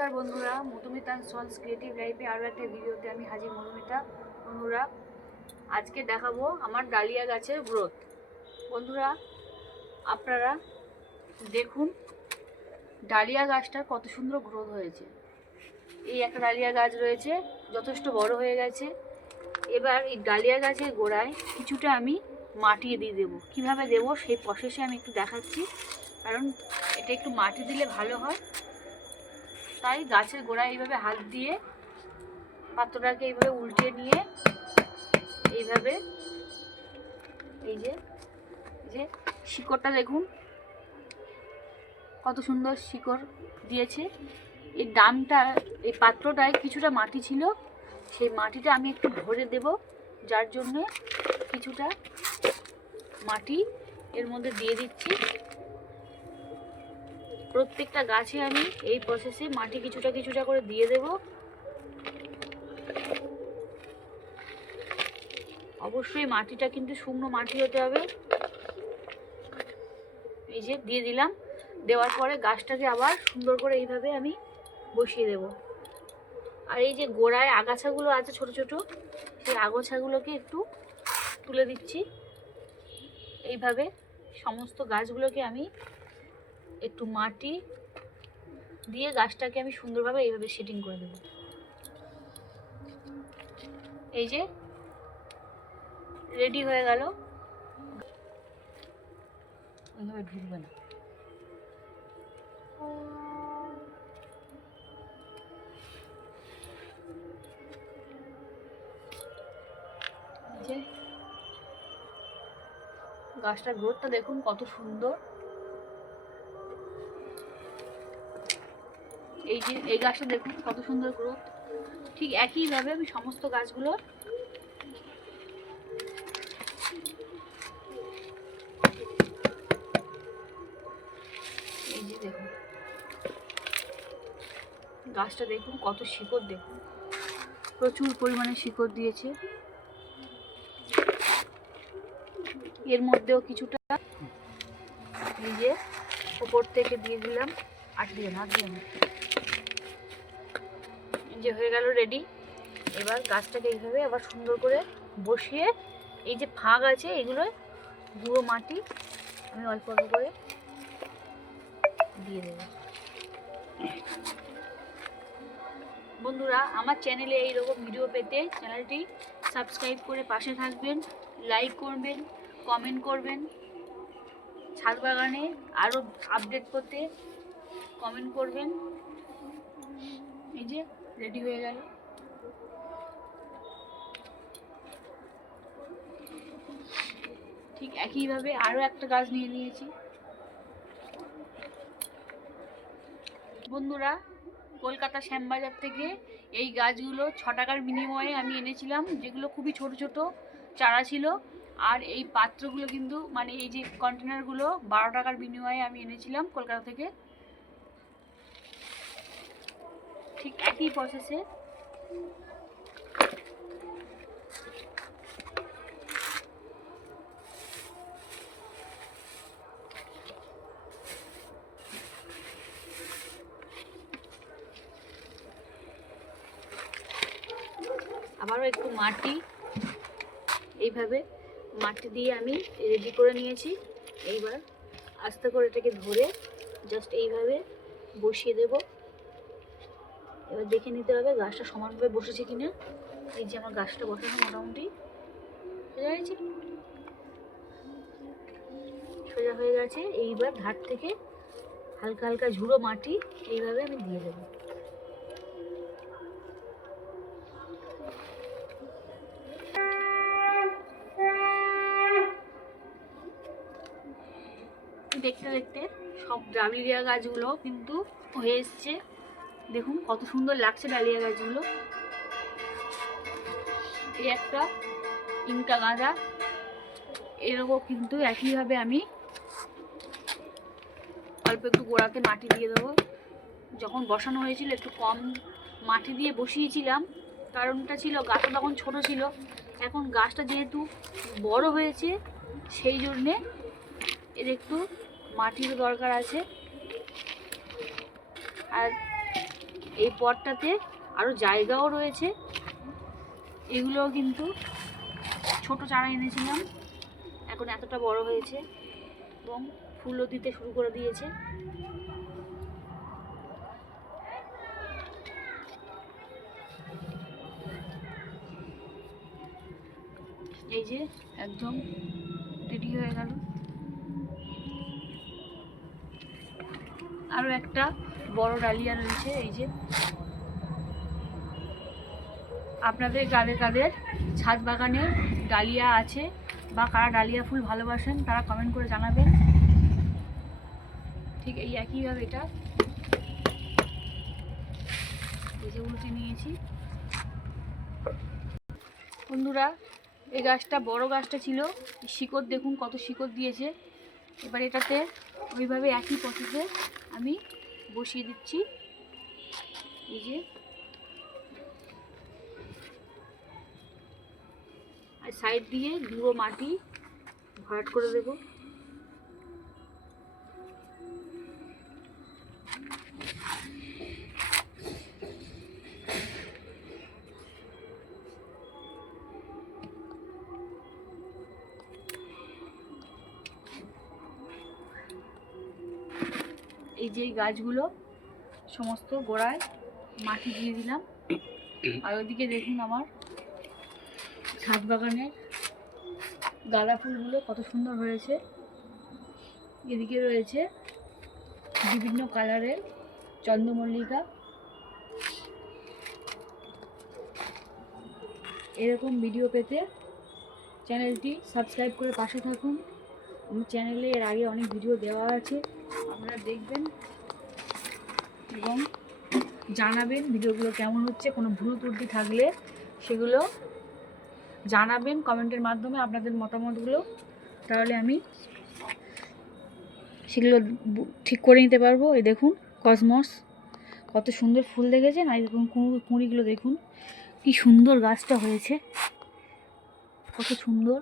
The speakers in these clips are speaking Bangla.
নমস্কার বন্ধুরা, মধুমিতা সলস ক্রিয়েটিভ লাইফে আরও একটা ভিডিওতে আমি হাজির। মধুমিতা বন্ধুরা, আজকে দেখাবো আমার ডালিয়া গাছের গ্রোথ। বন্ধুরা আপনারা দেখুন ডালিয়া গাছটার কত সুন্দর গ্রোথ হয়েছে। এই একটা ডালিয়া গাছ রয়েছে, যথেষ্ট বড় হয়ে গেছে। এবার এই ডালিয়া গাছের গোড়ায় কিছুটা আমি মাটি দিয়ে দেবো। কীভাবে দেবো সেই প্রসেসে আমি একটু দেখাচ্ছি, কারণ এটা একটু মাটি দিলে ভালো হয়। তাই গাছের গোড়ায় এইভাবে হাত দিয়ে পাত্রটাকে এইভাবে উল্টে নিয়ে এইভাবে এই যে শিকড়টা দেখুন কত সুন্দর শিকড় দিয়েছে। এই ডামটা, এই পাত্রটায় কিছুটা মাটি ছিল, সেই মাটিটা আমি একটু ভরে দেব, যার জন্য কিছুটা মাটি এর মধ্যে দিয়ে দিচ্ছি। প্রত্যেকটা গাছে আমি এই প্রসেসে মাটি কিছুটা কিছুটা করে দিয়ে দেব। অবশ্যই মাটিটা কিন্তু শুকনো মাটি হতে হবে। এই যে দিয়ে দিলাম, দেওয়ার পরে গাছটাকে আবার সুন্দর করে এইভাবে আমি বসিয়ে দেব। আর এই যে গোড়ায় আগাছাগুলো আছে ছোট ছোট, সেই আগাছাগুলোকে একটু তুলে দিচ্ছি। এইভাবে সমস্ত গাছগুলোকে আমি একটু মাটি দিয়ে গাছটাকে আমি সুন্দরভাবে এইভাবে সেটিং করে দেব। এই যে রেডি হয়ে গেল। ওইভাবে ঢুকবে না। যে গাছটার গ্রোথটা দেখুন কত সুন্দর। এই যে এই গাছটা দেখুন কত সুন্দর গ্রোথ। ঠিক একইভাবে আমি সমস্ত গাছগুলো এই যে দেখুন গাছটা দেখুন কত শিকড়, দেখুন প্রচুর পরিমাণে শিকড় দিয়েছে। এর মধ্যেও কিছুটা এই যে উপর থেকে দিয়ে দিলাম। আর দিয়ে না যে হয়ে গেল রেডি। এবার গাছটাকে এইভাবে আবার সুন্দর করে বসিয়ে এই যে ফাঁক আছে এগুলো গুঁড়ো মাটি আমি অল্প অল্প করে দিয়ে দেব। বন্ধুরা আমার চ্যানেলে এইরকম ভিডিও পেতে চ্যানেলটি সাবস্ক্রাইব করে পাশে থাকবেন, লাইক করবেন, কমেন্ট করবেন। ছাদ বাগানে আরও আপডেট করতে কমেন্ট করবেন। এই যে রেডি হয়ে গেল। ঠিক একইভাবে আরও একটা গাছ নিয়ে নিয়েছি। বন্ধুরা কলকাতা শ্যামবাজার থেকে এই গাছগুলো 6 টাকার বিনিময়ে আমি এনেছিলাম, যেগুলো খুবই ছোট ছোট চারা ছিল। আর এই পাত্রগুলো কিন্তু মানে এই যে কন্টেনারগুলো 12 টাকার বিনিময়ে আমি এনেছিলাম কলকাতা থেকে। ঠিক একই প্রসেসে আবারও একটু মাটি এইভাবে মাটি দিয়ে আমি রেডি করে নিয়েছি। এইবার আস্তে করে এটাকে ধরে জাস্ট এইভাবে বসিয়ে দেব। এবার দেখে নিতে হবে গাছটা সমানভাবে বসেছে কিনা। এই যে আমার গাছটা বসানো মোটামুটি সোজা হয়েছে, সোজা হয়ে গেছে। এইবার ধার থেকে হালকা হালকা ঝুড়ো মাটি এইভাবে আমি দিয়ে দেবো। দেখতে দেখতে সব ডালিয়া গাছগুলো কিন্তু হয়ে এসছে। দেখুন কত সুন্দর লাগছে ডালিয়া গাছগুলো। এই একটা ইনকা গাঁদা, এরকম কিন্তু একইভাবে আমি অল্প একটু গোড়াতে মাটি দিয়ে দেবো। যখন বসানো হয়েছিল একটু কম মাটি দিয়ে বসিয়েছিলাম, কারণটা ছিল গাছটা তখন ছোট ছিল। এখন গাছটা যেহেতু বড় হয়েছে সেই জন্যে এর একটু মাটির দরকার আছে। আর এই পটটাতে আরও জায়গাও রয়েছে। এগুলোও কিন্তু ছোট চারা এনেছিলাম, এখন এতটা বড় হয়েছে এবং ফুলও দিতে শুরু করে দিয়েছে। এই যে একদম রেডি হয়ে গেল। আরও একটা বড় ডালিয়া রয়েছে। এই যে আপনাদের কাদের কাদের ছাদ বাগানে ডালিয়া আছে বা কারা ডালিয়া ফুল ভালোবাসেন তারা কমেন্ট করে জানাবেন। ঠিক এই একইভাবে এটা এই যে উল্টে নিয়েছি। বন্ধুরা, এই গাছটা বড় গাছটা ছিল, শিকড় দেখুন কত শিকড় দিয়েছে। এবার এটাতে ওইভাবে একই পদ্ধতিতে আমি বসিয়ে দিচ্ছি। এই যে আর সাইড দিয়ে গুঁড়ো মাটি ভরাট করে দেব। এই যে গাছগুলো সমস্ত গোড়ায় মাটি দিয়ে দিলাম। আর ওইদিকে দেখুন আমার ছাদ বাগানের গাঁদা ফুলগুলো কত সুন্দর হয়েছে। এদিকে রয়েছে বিভিন্ন কালারের চন্দ্রমল্লিকা। এরকম ভিডিও পেতে চ্যানেলটি সাবস্ক্রাইব করে পাশে থাকুন। আমার চ্যানেলে এর আগে অনেক ভিডিও দেওয়া আছে, আপনারা দেখবেন এবং জানাবেন ভিডিওগুলো কেমন হচ্ছে। কোনো ভুল ত্রুটি থাকলে সেগুলো জানাবেন কমেন্টের মাধ্যমে আপনাদের মতামতগুলো, তাহলে আমি সেগুলো ঠিক করে নিতে পারবো। এই দেখুন কসমস কত সুন্দর ফুল দেখেছেন, আর দেখুন কুঁড়িগুলো দেখুন কি সুন্দর গাছটা হয়েছে, কত সুন্দর।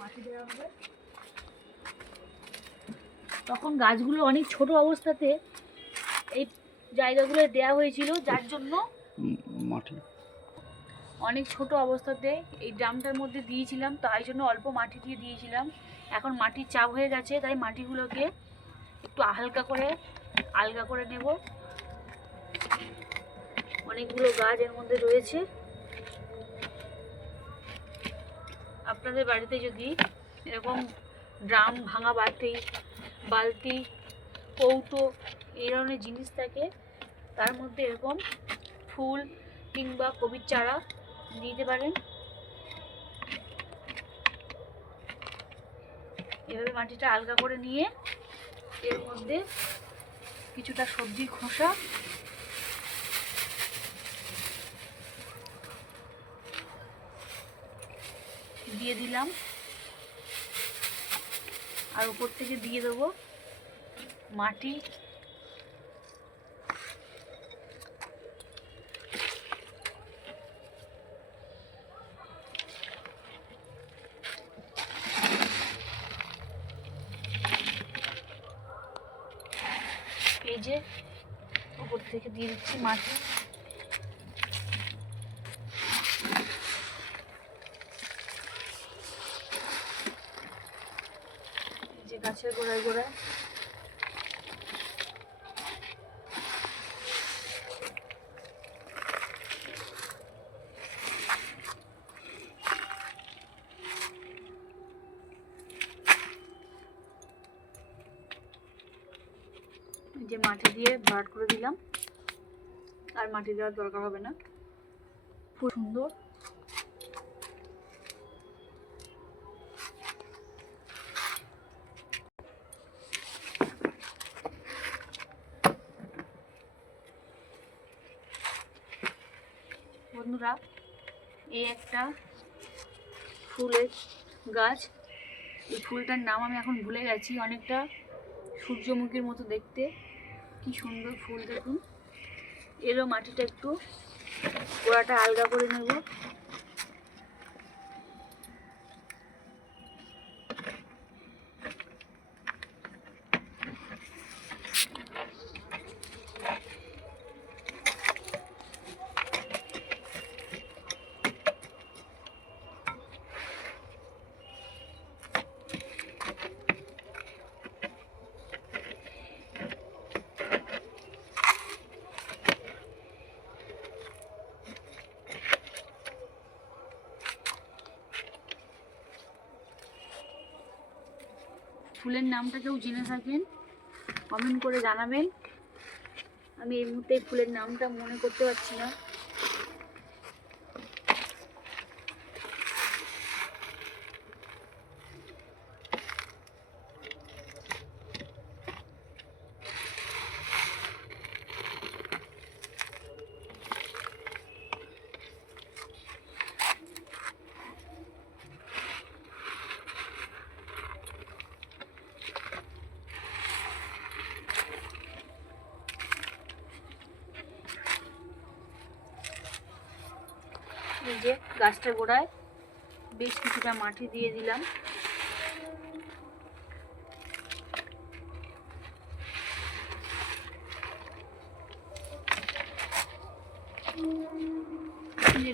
মাটি দেওয়া হবে। তখন গাছগুলো অনেক ছোট অবস্থাতে এই জায়গাগুলো দেওয়া হয়েছিল, যার জন্য মাটি অনেক ছোট অবস্থাতে এই ড্রামটার মধ্যে দিয়েছিলাম, তাই জন্য অল্প মাটি দিয়ে দিয়েছিলাম। এখন মাটির চাপ হয়ে গেছে, তাই মাটিগুলোকে একটু হালকা করে আলগা করে নেব। অনেকগুলো গাছ এর মধ্যে রয়েছে। আপনাদের বাড়িতে যদি এরকম ড্রাম ভাঙা বালতি কৌটো এই ধরনের জিনিস থাকে, তার মধ্যে এরকম ফুল কিংবা কবির চারা দিতে পারেন। এভাবে মাটিটা আলগা করে নিয়ে এর মধ্যে কিছুটা সবজির খোসা দিয়ে দিলাম, আর উপর থেকে দিয়ে দেবো মাটি। এই যে উপর থেকে দিয়ে দিচ্ছি মাটি। যে গাছের গোড়ায় গোড়ায় যে মাটি দিয়ে ভরাট করে দিলাম, আর মাটি দেওয়ার দরকার হবে না। খুব সুন্দর। বন্ধুরা, এই একটা ফুলের গাছ, এই ফুলটার নাম আমি এখন ভুলে গেছি, অনেকটা সূর্যমুখীর মতো দেখতে, কি সুন্দর ফুল দেখুন। এরও মাটিটা একটু গোড়াটা আলগা করে নেব। ফুলের নামটা কেউ জেনে থাকেন কমেন্ট করে জানাবেন। আমি এই মুহূর্তে ফুলের নামটা মনে করতে পারছি না। এই যে গাছটার গোড়ায় বেশ কিছুটা মাটি দিয়ে দিলাম।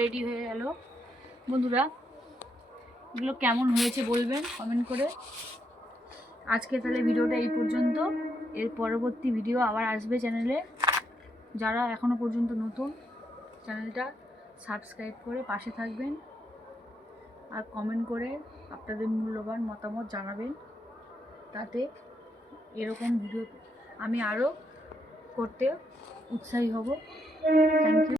রেডি হয়ে গেল। বন্ধুরা এগুলো কেমন হয়েছে বলবেন কমেন্ট করে। আজকে তাহলে ভিডিওটা এই পর্যন্ত। এর পরবর্তী ভিডিও আবার আসবে চ্যানেলে। যারা এখনও পর্যন্ত নতুন, চ্যানেলটা সাবস্ক্রাইব করে পাশে থাকবেন আর কমেন্ট করে আপনাদের মূল্যবান মতামত জানাবেন। তাতে এরকম ভিডিও আমি আরও করতে উৎসাহী হব। Thank you.